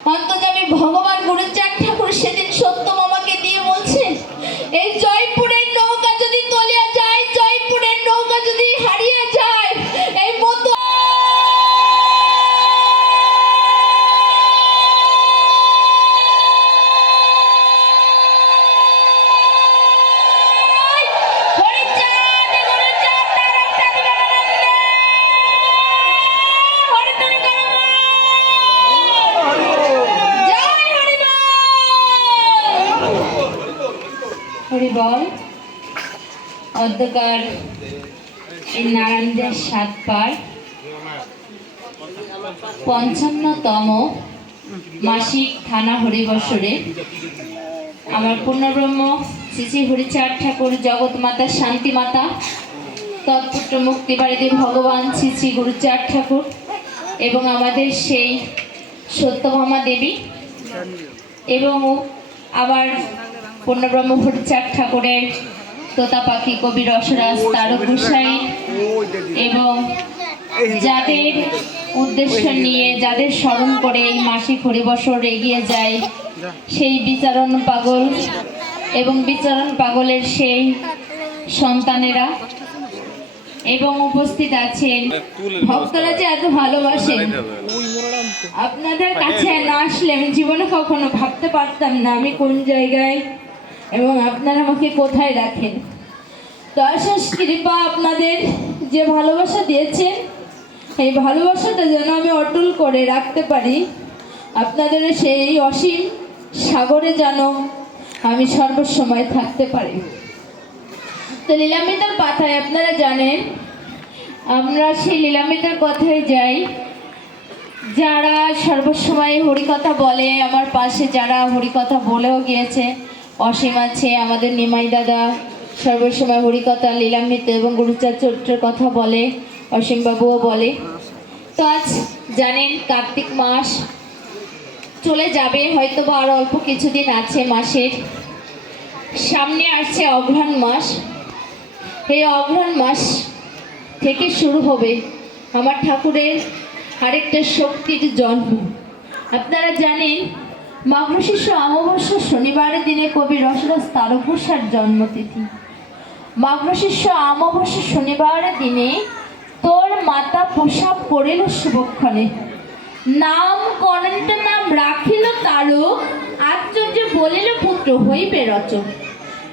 অন্তত আমি ভগবান গুরুচাঁদ ঠাকুর সেদিন সত্য মামাকে দিয়ে বলছেন এই জয়পুরের হরিবল অধ্যকার নারায়ণদের সাত পার। পঞ্চান্নতম মাসিক থানা হরিবসরে। আমার পূর্ণব্রহ্ম শ্রী শ্রী হরিচার ঠাকুর, জগৎ মাতা, শান্তি মাতা, তৎপুত্র মুক্তিবাড়িতে ভগবান শ্রী শ্রী গুরুচাঁদ ঠাকুর এবং আমাদের সেই সত্যভামা দেবী এবং আবার পূর্ণব্রহ্ম হরিচাঁদ ঠাকুরের তোতা পাখি কবি রসরাজ তারক গোসাই এবং যাদের উদ্দেশ্য নিয়ে, যাদের স্মরণ করে এই মাসিক হরিবসর এগিয়ে যায়, সেই বিচারণ পাগল এবং বিচারণ পাগলের সেই সন্তানেরা এবং উপস্থিত আছেন। ভক্তরা যে এত ভালোবাসেন আপনাদের কাছে না আসলে আমি জীবনে কখনো ভাবতে পারতাম না আমি কোন জায়গায় এবং আপনারা আমাকে কোথায় রাখেন? তো আশাস কৃপা আপনাদের যে ভালোবাসা দিয়েছেন, এই ভালোবাসাটা যেন আমি অটল করে রাখতে পারি। আপনাদের সেই অসীম সাগরে যেন আমি সর্বসময় থাকতে পারি। তো লীলামিতার পাথায় আপনারা জানেন, আমরা সেই লীলামিতার কথায় যাই। যারা সর্বসময় হরিকথা বলে, আমার পাশে যারা হরিকথা বলেও গিয়েছে অসীম আছে আমাদের নিমাই দাদা। সর্বসময় হরিকথা, লীলামৃত এবং গুরুচার চরিত্রের কথা বলে অসীমবাবুও বলে। তো আজ জানেন কার্তিক মাস চলে যাবে হয়তো বা আরও অল্প কিছুদিন আছে মাসের। সামনে আসছে অঘ্রাণ মাস। এই অঘ্রাণ মাস থেকে শুরু হবে আমার ঠাকুরের আরেকটা শক্তির জন্ম। আপনারা জানেন মাঘশিষ্য অমাবস্যা শনিবারের দিনে কবি রসরাজ তারকেশ্বর জন্মতিথি। মাঘশিষ্য অমাবস্যা শনিবারের দিনে তোর মাতা প্রসাব করিল শুভক্ষণে। নাম করণিত নাম রাখিল তারক, আশ্চর্য বলিল পুত্র, হইবে রচক।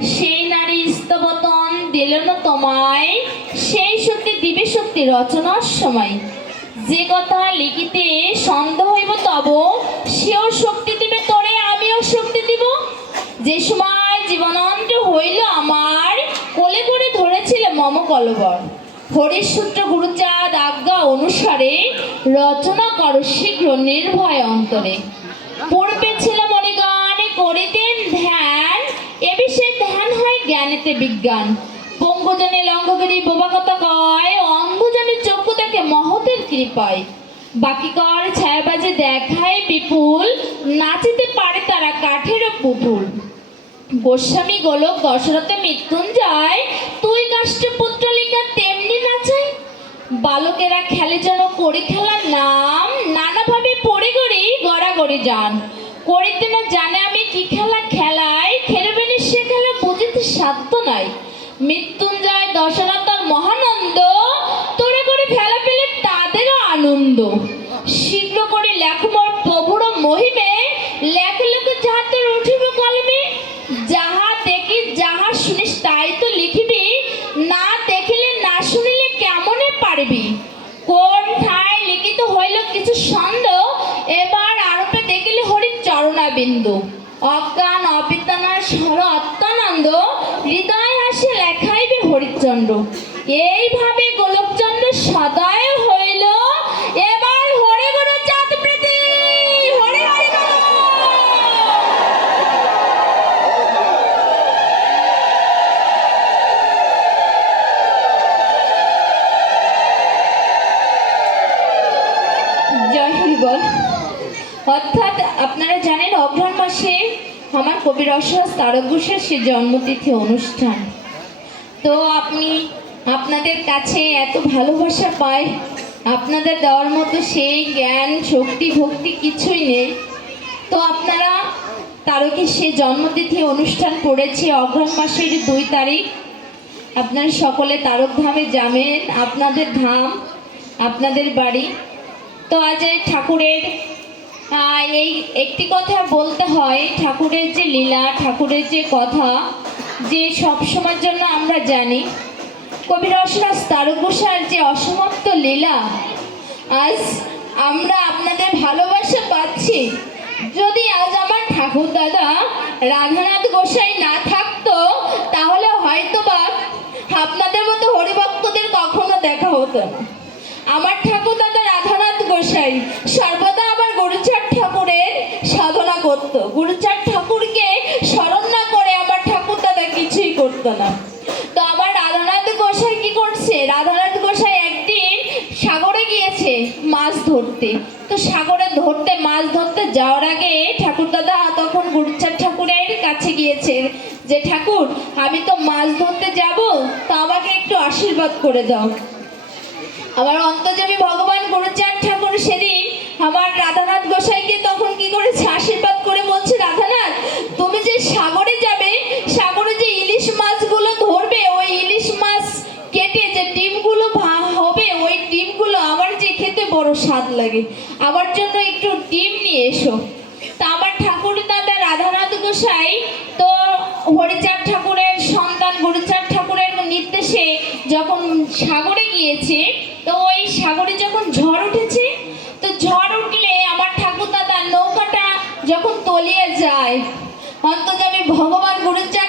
সেই নারী স্তবতন দিল না তোমায়, সেই শক্তি দিবে শক্তি রচনার সময়। যে কথা লিখিতে সন্দেহ হইব তব, সেও শক্তি দিবে তোরে আমিও শক্তি দিব যে সময় জীবনান্ত হইল আমার কোলে করে ধরেছিল মম কলবর। হরিসূত্র গুরুচাঁদ আজ্ঞা অনুসারে রচনা কর শীঘ্র নির্ভয় অন্তরে। পূর্বে ছিল মণিগানে করিতেন ধ্যান, এ বিষয়ে ধ্যান হয় জ্ঞানেতে বিজ্ঞান। পঙ্গুজনে লঙ্ঘগিরি বোবা কথা কয় অন্ধজনে চক্ষু দেখে মহতের কৃপায়। বাকিকর ছায়াবাজে দেখায় বিপুল, নাচিতে পারে তারা কাঠেরও পুতুল। গোস্বামী গোলক দশরথে মৃত্যুঞ্জয়, তুই কাষ্টে পুত্র লিখা তেমনি নাচাই বালকেরা খেলে যেন করি খেলার নাম, নানাভাবে পড়ে গড়ি, গড়াগড়ি যান। করিতে না জানে আমি কি খেলা খেলাই, খেলবে না সে খেলা বুঝিতে সাধ্য নাই। মৃত্যুঞ্জয়, দশরথ মহানন্দ তোরে করে ফেলা পেলে তাদেরও আনন্দ। শীঘ্র করে লেখো মোর প্রভুর মহিমে লেখ লেখ যাহা তোর উঠিব কলমে যাহা দেখি যাহা শুনিস তাই তো লিখিবি না দেখিলে না শুনিলে কেমনে পারবি কোন ঠায় লিখিত হইল কিছু সন্দেহ, এবার আরোপে দেখিলে হরি চরণাবিন্দু অজ্ঞান অবিদ্যানার সর অত্যানন্দ, হৃদয় আসে লেখাইবে হরিচন্দ্র এইভাবে গোলকচন্দ্র বল। অর্থাৎ আপনারা জানেন অঘ্রাণ মাসে আমার কবি রসরাজ তারক ঘোষের সে জন্মতিথি অনুষ্ঠান। তো আপনি আপনাদের কাছে এত ভালোবাসা পাই, আপনাদের দেওয়ার মতো সেই জ্ঞান, শক্তি, ভক্তি কিছুই নেই। তারকেশ্বরে জন্মতিথি অনুষ্ঠান পড়েছে অঘ্রাণ মাসের দুই তারিখ। আপনারা সকলে তারক ধামে যাবেন। আপনাদের ধাম, আপনাদের বাড়ি। তো আজ ঠাকুরের এই একটি কথা বলতে হয়, ঠাকুরের যে লীলা, ঠাকুরের যে কথা, যে সব সময়ের জন্য আমরা জানি, কবি রসরাজ তারকঘোষার যে অসমাপ্ত লীলা, আজ আমরা আপনাদের ভালোবাসা পাচ্ছি। যদি আজ আমার ঠাকুর দাদা রাধানাথ গোসাই না থাকতো, তাহলে হয়তো বা আপনাদের মতো হরিভক্তদের কখনো দেখা হতো। না আমার ঠাকুর দাদা গোসাই সর্বদা আমার গুরুচাঁদ ঠাকুরের সাধনা করত। গুরুচাঁদ ঠাকুরকে স্মরণ না করে আমার ঠাকুর দাদা কিছুই করতো না। তো আমার রাধানাথ গোসাই কি করছে? রাধানাথ গোসাই একদিন সাগরে গিয়েছে মাছ ধরতে। তো সাগরে ধরতে, মাছ ধরতে যাওয়ার আগে ঠাকুর দাদা তখন গুরুচাঁদ ঠাকুরের কাছে গিয়েছে যে, ঠাকুর, আমি তো মাছ ধরতে যাব, তো আমাকে একটু আশীর্বাদ করে দাও। আমার অন্তর্যামী ভগবান গুরুচাঁদ ঠাকুর সেদিন আমার রাধানাথ গোসাইকে তখন কি করেছে আশীর্বাদ করে বলছে, রাধানাথ, তুমি যে সাগরে যাবে, সাগরে যে ইলিশ মাছগুলো ধরবে, ওই ইলিশ মাছ কেটে যে ডিমগুলো হবে, ওই ডিমগুলো আমার যে খেতে বড় স্বাদ লাগে। আমার জন্য একটু ডিম নিয়ে এসো। তা আমার ঠাকুর দাদা রাধানাথ গোসাই তো হরিচাঁদ ঠাকুরের সন্তান, গুরুচাঁদ ঠাকুরের নির্দেশে যখন সাগরে গিয়েছে তো ওই সাগরে যখন ঝড় উঠেছে তো ঝড় উঠলে আমার ঠাকুর দাদা নৌকাটা অন্তত আমি ভগবান গুরুচার